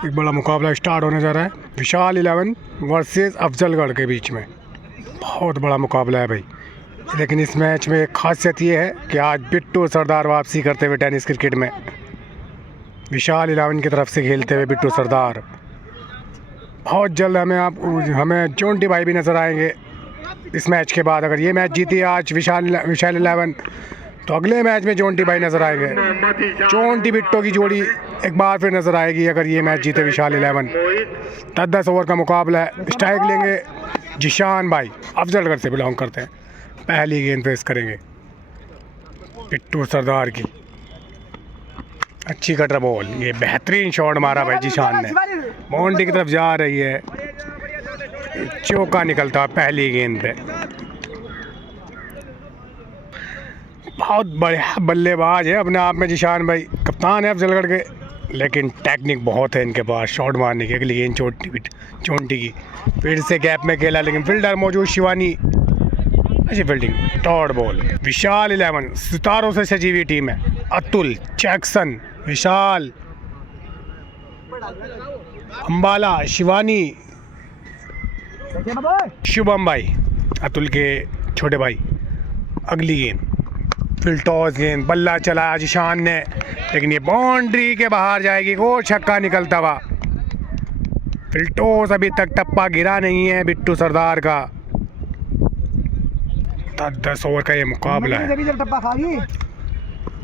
एक बड़ा मुकाबला स्टार्ट होने जा रहा है विशाल 11 वर्सेस अफजलगढ़ के बीच में। बहुत बड़ा मुकाबला है भाई। लेकिन इस मैच में एक खासियत ये है कि आज बिट्टू सरदार वापसी करते हुए टेनिस क्रिकेट में, विशाल 11 की तरफ से खेलते हुए बिट्टू सरदार। बहुत जल्द हमें चोंटी भाई भी नज़र आएंगे इस मैच के बाद। अगर ये मैच जीती आज विशाल 11 तो अगले मैच में चोंटी भाई नज़र आएंगे। चोंटी बिट्टो की जोड़ी एक बार फिर नज़र आएगी अगर ये मैच जीते विशाल 11। 10-10 ओवर का मुकाबला है। स्ट्राइक लेंगे जिशान भाई, अफजलगढ़ से बिलोंग करते हैं। पहली गेंद फेस करेंगे बिट्टू सरदार की। अच्छी कटर बॉल, ये बेहतरीन शॉट मारा भाई जिशान ने, बाउंड्री की तरफ जा रही है। चौका निकलता पहली गेंद पे। बहुत बढ़िया बल्लेबाज है अपने आप में जिशान भाई, कप्तान है अफजलगढ़ के, लेकिन टेक्निक बहुत है इनके पास शॉट मारने की। अगली गेंद चोंटी की, फिर से गैप में खेला लेकिन फील्डर मौजूद शिवानी। अच्छी फील्डिंग, डॉट बॉल। विशाल 11 सितारों से सजी हुई टीम है। अतुल, जैक्सन, विशाल, अंबाला, शिवानी, शुभम भाई, अतुल के छोटे भाई। अगली गेंद फिर टॉस गेंद, बल्ला चलाया जिशान ने लेकिन ये बाउंड्री के बाहर जाएगी। और छक्का निकलता हुआ। फिर टॉस, अभी तक टप्पा गिरा नहीं है बिट्टू सरदार का। 10 ओवर का ये मुकाबला है।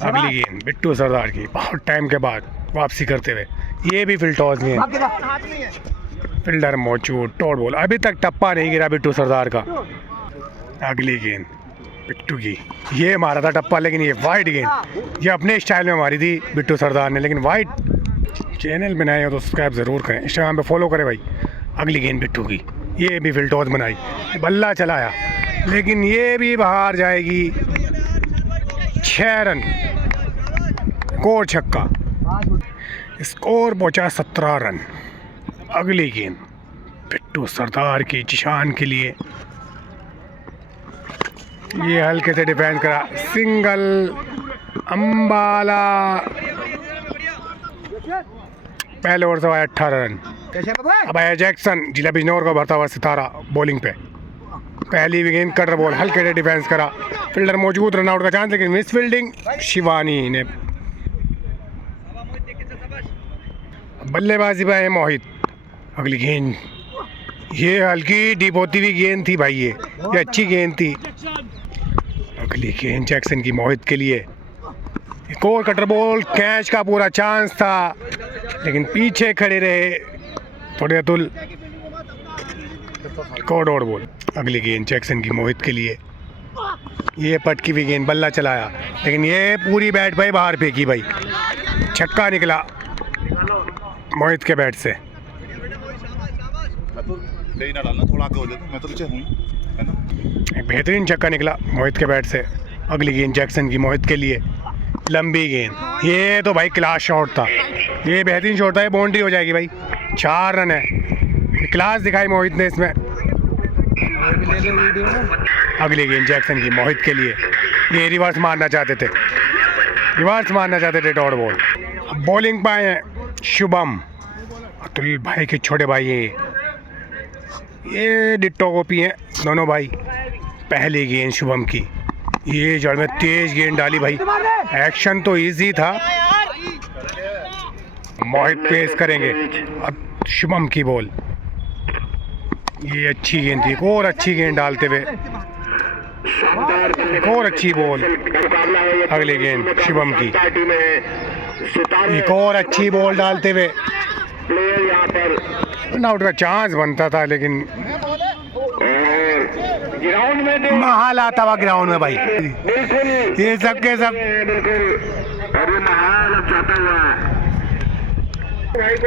अगली गेंद बिट्टू सरदार की, बहुत टाइम के बाद वापसी करते हुए। ये भी फिर टॉस गेंद, फील्डर मौजूद, टॉट बॉल। अभी तक टप्पा नहीं गिरा बिट्टू सरदार का। अगली गेंद बिट्टू की, ये मारा था टप्पा लेकिन ये वाइड गेंद, ये अपने स्टाइल में मारी थी बिट्टू सरदार ने। लेकिन वाइड, चैनल बनाए हो तो सब्सक्राइब ज़रूर करें, इंस्टाग्राम पे फॉलो करें भाई। अगली गेंद बिट्टू की, ये भी फिल टॉस बनाई, बल्ला चलाया लेकिन ये भी बाहर जाएगी। 6 रन, स्कोर छक्का, स्कोर पहुंचा 17 रन। अगली गेंद बिट्टू सरदार की जिशान के लिए, ये हल्के से डिफेंस करा, सिंगल। अंबाला पहले ओवर से आया 18 रन। अब आया जैक्सन, जिला बिजनौर का भरता हुआ सितारा बॉलिंग पे। पहली गेंद कटर बॉल, हल्के से डिफेंस करा, फील्डर मौजूद, रन आउट का चांस लेकिन मिस फील्डिंग शिवानी ने। बल्लेबाजी पे है मोहित। अगली गेंद, ये हल्की डीप होती हुई गेंद थी भाई, ये अच्छी गेंद थी। अगली गेंद जैक्सन की, मोहित के लिए एक और कटर बॉल, कैच का पूरा चांस था लेकिन पीछे खड़े रहे थोड़े अतुल। Dot ball. अगली गेंद जैक्सन की, मोहित के लिए, ये पटकी हुई गेंद, बल्ला चलाया लेकिन ये पूरी बैट भाई बाहर फेंकी भाई। छक्का निकला मोहित के बैट से। एक बेहतरीन छक्का निकला मोहित के बैट से। अगली गेंद जैक्सन की, मोहित के लिए, लंबी गेंद, ये तो भाई क्लास शॉट था, ये बेहतरीन शॉट था, ये बाउंड्री हो जाएगी भाई। 4 रन है, क्लास दिखाई मोहित ने इसमें। अगली गेंद जैक्सन की, मोहित के लिए, ये रिवर्स मारना चाहते थे, डॉट बॉल। बॉलिंग पाए हैं शुभम, अतुल भाई के छोटे भाई हैं ये डिट्टो कॉपी हैं दोनों भाई। पहली गेंद शुभम की, ये जड़ में तेज गेंद डाली भाई, एक्शन तो इजी था। मोहित पेश करेंगे, अब शुभम की बॉल, ये अच्छी गेंद थी, एक और अच्छी गेंद डालते हुए, एक और अच्छी बॉल। अगली गेंद शुभम की, एक और अच्छी बॉल डालते हुए, रन आउट का चांस बनता था लेकिन महाल आता हुआ ग्राउंड में भाई, ये सब के सब।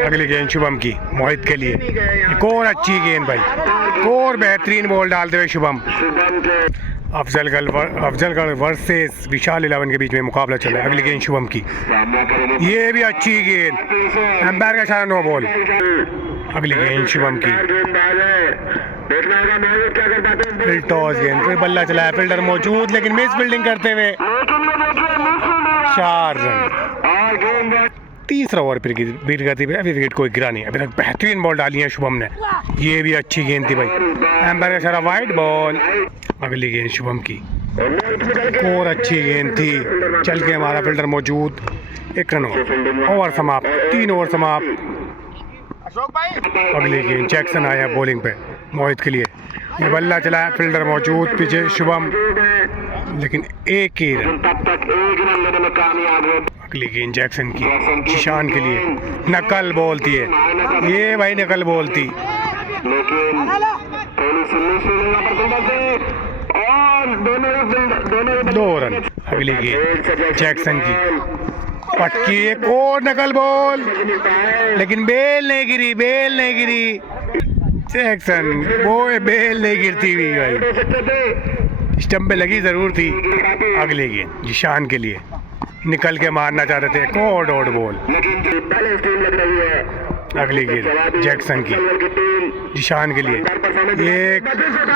अगली गेंद शुभम की, मोहित के लिए, एक और अच्छी गेंद भाई, एक और बेहतरीन बॉल डालते हुए शुभम। अफजलगढ़ वर्सेस विशाल 11 के बीच में मुकाबला चल रहा है। अगली गेंद शुभम की, ये भी अच्छी गेंद, एम्पायर का इशारा, नो बॉल। अगली गेंद शुभम की, फिर टॉस गेंद, फिर बल्ला चलाया, फील्डर मौजूद लेकिन मिस फील्डिंग करते हुए 4 रन। तीसरा ओवर फिर बीट गति पे, अभी विकेट कोई गिरा नहीं। अभी तक बेहतरीन बॉल डाली है शुभम ने, ये भी अच्छी गेंद थी भाई। एम्पायर का इशारा वाइड बॉल। अगली गेंद शुभम की, और अच्छी गेंद थी, चल के हमारा फील्डर मौजूद। 1 रन ओवर समाप्त, 3 ओवर समाप्त। अगली गेंद जैक्सन आया बॉलिंग पे मोहित के लिए, ये बल्ला चला, फील्डर मौजूद पीछे शुभम, लेकिन एक ही रन। अगली गेंद जैक्सन की, जिशान के लिए, नकल बॉल थी ये भाई, नकल बॉल थी। 2 रन। अगली गेंद जैक्सन की, पटकी, एक और नकल बॉल, लेकिन बेल नहीं गिरी, बेल नहीं गिरी। जैक्सन वो बेल नहीं गिरती हुई भाई, स्टंप पे लगी जरूर थी। अगली गेंद जिशान के लिए, निकल के मारना चाहते थे, कोड ओड बॉल। अगली गेंद जैक्सन की, जिशान के लिए, ये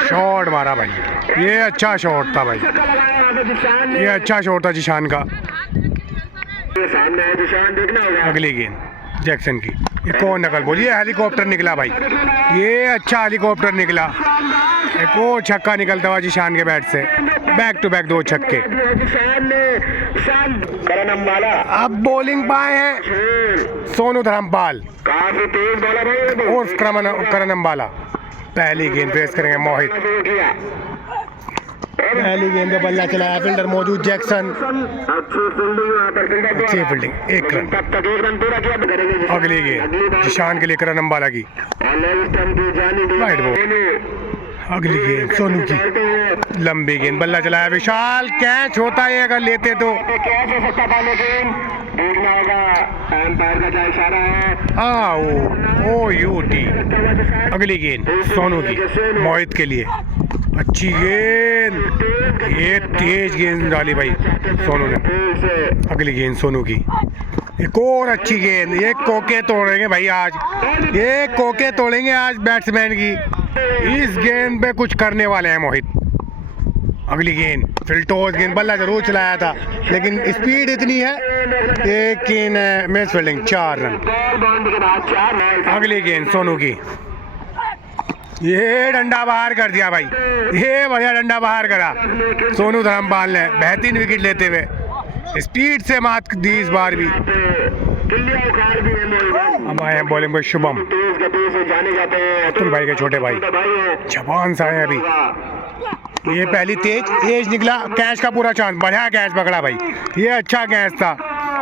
शॉट मारा भाई, ये अच्छा शॉट था भाई, ये अच्छा शॉट था जिशान का। अगली गेंद जैक्सन की, ये कौन नकल बोल, ये हेलीकॉप्टर निकला भाई, ये अच्छा हेलीकॉप्टर निकला। एक और छक्का निकलता हुआ जिशान के बैट से, बैक टू बैक 2 छक्के। अब बॉलिंग पाए हैं सोनू धर्मपाल और करण अम्बाला। पहली गेंद फेस करेंगे मोहित, पहली गेंद पे बल्ला चलाया, फील्डर मौजूद जैक्सन, अच्छी फील्डिंग, 1 रन। अगली गेंद जिशान के लिए करण अम्बाला की, वाइड बॉल। अगली गेंद सोनू की, लंबी गेंद, बल्ला चलाया, विशाल, कैच होता है अगर लेते तो। OUT। अगली गेंद सोनू की, मोहित के लिए, अच्छी गेंद, ये तेज गेंद डाली भाई सोनू ने। अगली गेंद सोनू की, एक और अच्छी गेंद, ये कोके तोड़ेंगे भाई आज, ये कोके तोड़ेंगे आज बैट्समैन की, इस गेंद पे कुछ करने वाले हैं मोहित। अगली गेंद फिल्टोज गेंद, बल्ला जरूर चलाया था लेकिन स्पीड इतनी है, लेकिन मिस फील्डिंग, 4 रन। अगली गेंद सोनू की, ये डंडा बाहर कर दिया भाई, ये बढ़िया डंडा बाहर करा सोनू धर्मपाल ने, बेहतरीन विकेट लेते हुए, स्पीड से मात दी इस बार भी। अब आए हैं बॉलिंग में शुभम, अतुल भाई के छोटे भाई, जवान सा है अभी, ये पहली तेज निकला, कैच का पूरा चांस, बढ़िया कैच पकड़ा भाई, ये अच्छा कैच था।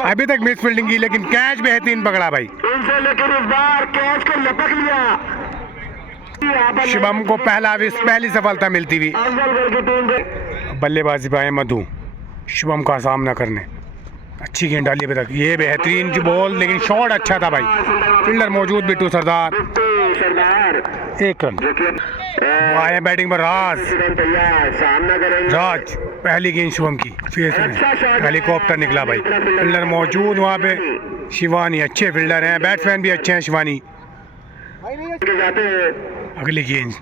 अभी तक मिस फील्डिंग की लेकिन कैच बेहतरीन पकड़ा भाई। शुभम को पहली सफलता मिलती हुई। बल्लेबाजी पाए मधु शुभम का सामना करने, अच्छी गेंद डाली अभी तक, ये बेहतरीन जो बॉल, लेकिन शॉट अच्छा था भाई, फील्डर मौजूद बिट्टू सरदार। 1 रन। आए बैटिंग पर राज, पहली गेंद शुभम की, फिर हेलीकॉप्टर निकला भाई, फील्डर मौजूद वहाँ पे, शिवानी, अच्छे फील्डर हैं, बैट्समैन भी अच्छे हैं शिवानी। अगली गेंद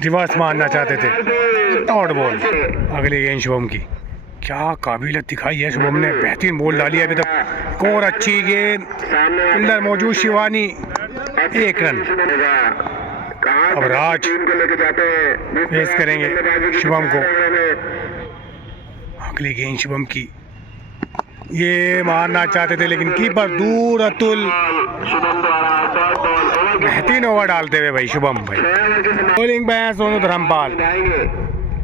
रिवर्स मारना चाहते थे, डॉट बॉल। अगली गेंद शुभम की, क्या काबिलियत दिखाई है शुभम ने, बेहतरीन बॉल डाली है अभी तक, और अच्छी गेंद, फील्डर मौजूद शिवानी, 1 रन। अब राज फेस करेंगे शुभम को। अगली गेंद शुभम की, ये मारना चाहते थे लेकिन कीपर दूर, अतुल, बेहतरीन ओवर डालते हुए भाई शुभम भाई। बॉलिंग पे है सोनू धर्मपाल,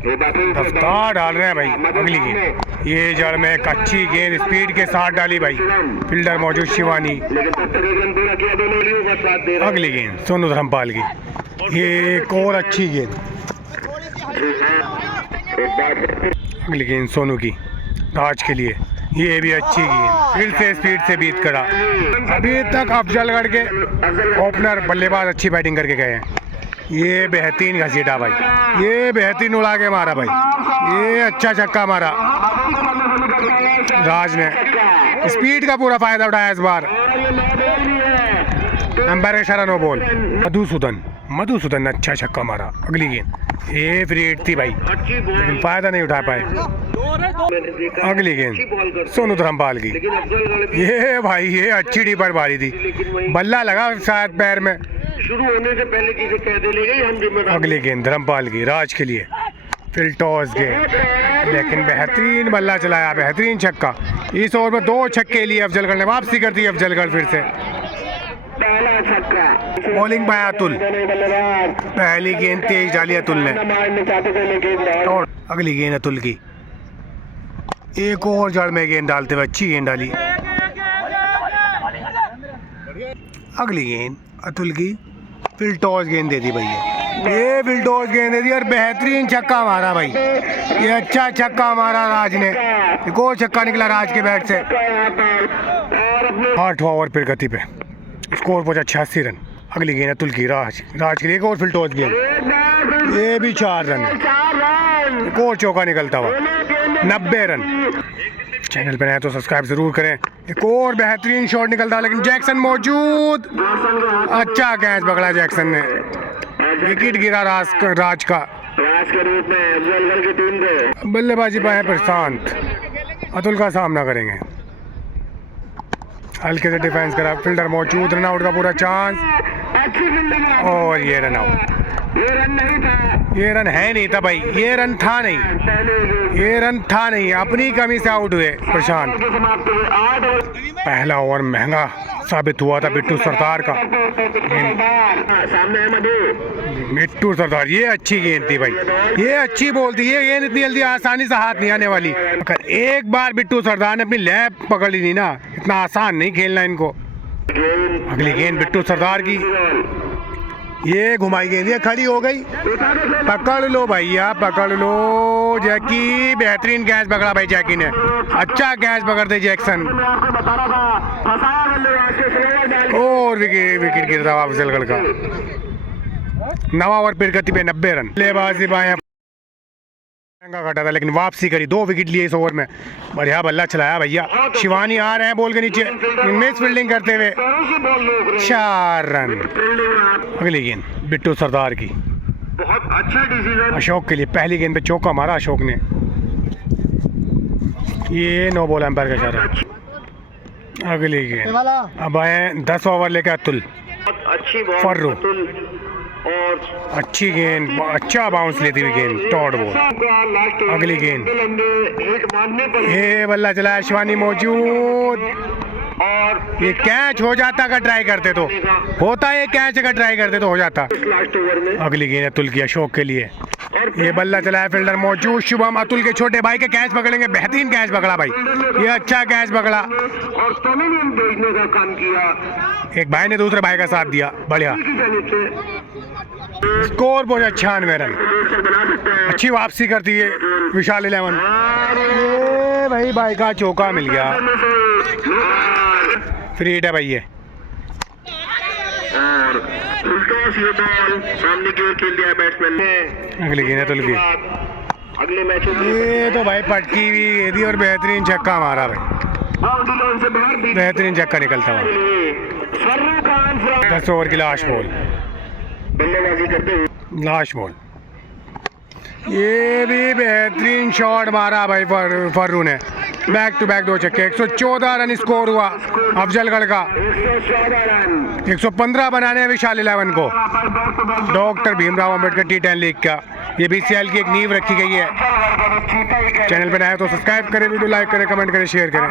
रफ्तार डाल रहे हैं भाई। अगली गेंद, ये जड़ में एक अच्छी गेंद स्पीड के साथ डाली भाई, फील्डर मौजूद शिवानी। अगली गेंद सोनू धर्मपाल की, ये एक और अच्छी गेंद। अगली गेंद सोनू की, राज के लिए, ये भी अच्छी गेंद, फिर से स्पीड से बीट करा। अभी तक अफजलगढ़ के ओपनर बल्लेबाज अच्छी बैटिंग करके गए हैं, ये बेहतरीन घसीटा भाई, ये बेहतरीन उड़ा के मारा भाई, ये अच्छा छक्का मारा राज ने, स्पीड का पूरा फायदा उठाया इस बार। अंपायर का इशारा नो बॉल। मधुसूदन ने अच्छा छक्का मारा। अगली गेंद, ये फ्री हिट थी भाई लेकिन फायदा नहीं उठा पाए। अगली गेंद सोनू धर्मपाल की। ये भाई ये अच्छी डीपर मारी थी, बल्ला लगा शायद पैर में। शुरू होने से पहले चीजें कह दे ले गई, हम जिम्मेदार। अगली गेंद धर्मपाल की राज के लिए, फिर टॉस गेंद, लेकिन बेहतरीन बल्ला चलाया, बेहतरीन छक्का। इस ओवर में 2 छक्के लिए अफजलगढ़ ने, वापसी कर दी अफजलगढ़ फिर से। पहला छक्का बॉलिंग बाय अतुल, पहली गेंद तेज डाली अतुल ने। और अगली गेंद अतुल की, एक और जड़ में गेंद डालते हुए अच्छी गेंद डाली। अगली गेंद अतुल की, फिर टॉस गेंद दे दी भैया, ये फिर टॉस गेंद दे दी और बेहतरीन छक्का मारा भाई। ये अच्छा छक्का मारा राज ने, एक और छक्का निकला राज के बैट से। 8वां ओवर फिर गति पे, स्कोर पहुंचा 86 रन। अगली गेंद अतुल की, राज के लिए एक और फिर टॉस गेंद, ये भी 4 रन, एक और चौका निकलता हुआ, 90 रन। चैनल पर आए तो सब्सक्राइब जरूर करें। एक और बेहतरीन शॉट निकलता, लेकिन जैक्सन मौजूद, अच्छा कैच पकड़ा जैक्सन ने, विकेट गिरा राज का। के रूप में अफजलगढ़ की टीम को बल्लेबाजी पाए प्रशांत अतुल का सामना करेंगे। हल्के से डिफेंस करा, फील्डर मौजूद, रन आउट का पूरा चांस, अच्छी फील्डिंग, और ये रन आउट। ये रन नहीं था, ये रन है नहीं था भाई, ये रन था नहीं, ये रन था नहीं, अपनी कमी से आउट हुए प्रशांत। समाप्त हुए 8 ओवर। पहला ओवर महंगा साबित हुआ था बिट्टू सरदार का। सामने है मधु, बिट्टू सरदार, ये अच्छी गेंद थी भाई, ये अच्छी बॉल थी। ये गेंद इतनी जल्दी आसानी से हाथ नहीं आने वाली। अगर एक बार बिट्टू सरदार ने अपनी लैब पकड़ ली नहीं ना, इतना आसान नहीं खेलना इनको। अगली गेंद बिट्टू सरदार की, ये घुमाई गेंद, ये खड़ी हो गई, पकड़ लो भैया पकड़ लो। जैकी, बेहतरीन कैच पकड़ा भाई जैकी ने, अच्छा कैच पकड़ते जैक्सन, और विकेट गिरता अफजलगढ़ का। 9वां ओवर फिर गति पे 90 रन। बल्लेबाजी बाएं घटा था, लेकिन वापसी करी, 2 विकेट लिए इस ओवर में। बढ़िया बल्ला चलाया भैया। शिवानी आ रहे हैं बॉल के नीचे, मिस फील्डिंग करते हुए, 4 रन। अगली गेंद बिट्टू सरदार की, बहुत अच्छा डिसीजन अशोक के लिए, पहली गेंद पे चौका मारा अशोक ने। ये नो बॉल एम्पायर का इशारा। अगली गेंद अब आए 10 ओवर लेके अतुल, अच्छी बॉल फर्रू, अतुल, और अच्छी गेंद, अच्छा बाउंस लेती हुई गेंद, टॉट बॉल। अगली गेंद, हिट मारने पर ये बल्ला चलाया शिवानी मौजूद, और ये कैच हो जाता अगर ट्राई करते तो होता, ये कैच अगर ट्राई करते तो हो जाता। लास्ट ओवर में अगली गेंद अतुल की अशोक के लिए, ये बल्ला चलाया, फील्डर मौजूद, शुभम अतुल के छोटे भाई के कैच पकड़ेंगे, बेहतरीन कैच पकड़ा भाई, ये अच्छा कैच पकड़ा, और तमिल भेजने का काम किया, एक भाई ने दूसरे भाई का साथ दिया, बढ़िया। की जानिब से स्कोर बहुत 96 रन, बना सकते हैं। अच्छी वापसी करती है विशाल 11। ये भाई भाई का चौका मिल गया, फ्री हिट है भाई ये। और टॉस, ये बॉल सामने की ओर खेल दिया बैट्समैन ने। अगली गेंद अतुल की, अगले मैचों में ये तो भाई पटकी भी दी और बेहतरीन छक्का मारा भाई, बाउंड्री से बाहर भी बेहतरीन छक्का निकलता हुआ। फर्रू खान 10 ओवर की लास्ट बॉल, बल्लेबाजी करते हुए, लास्ट बॉल, ये भी बेहतरीन शॉट मारा भाई फर्रू ने, बैक टू बैक 2 छक्के, 114 रन स्कोर हुआ अफजलगढ़ का, 114 रन 115 बनाने विशाल 11 को। Doctor Bhimrao Ambedkar T10 league का ये BCL की एक नींव रखी गई है। चैनल पर आए तो सब्सक्राइब करें, वीडियो लाइक करें, कमेंट करें, शेयर करें।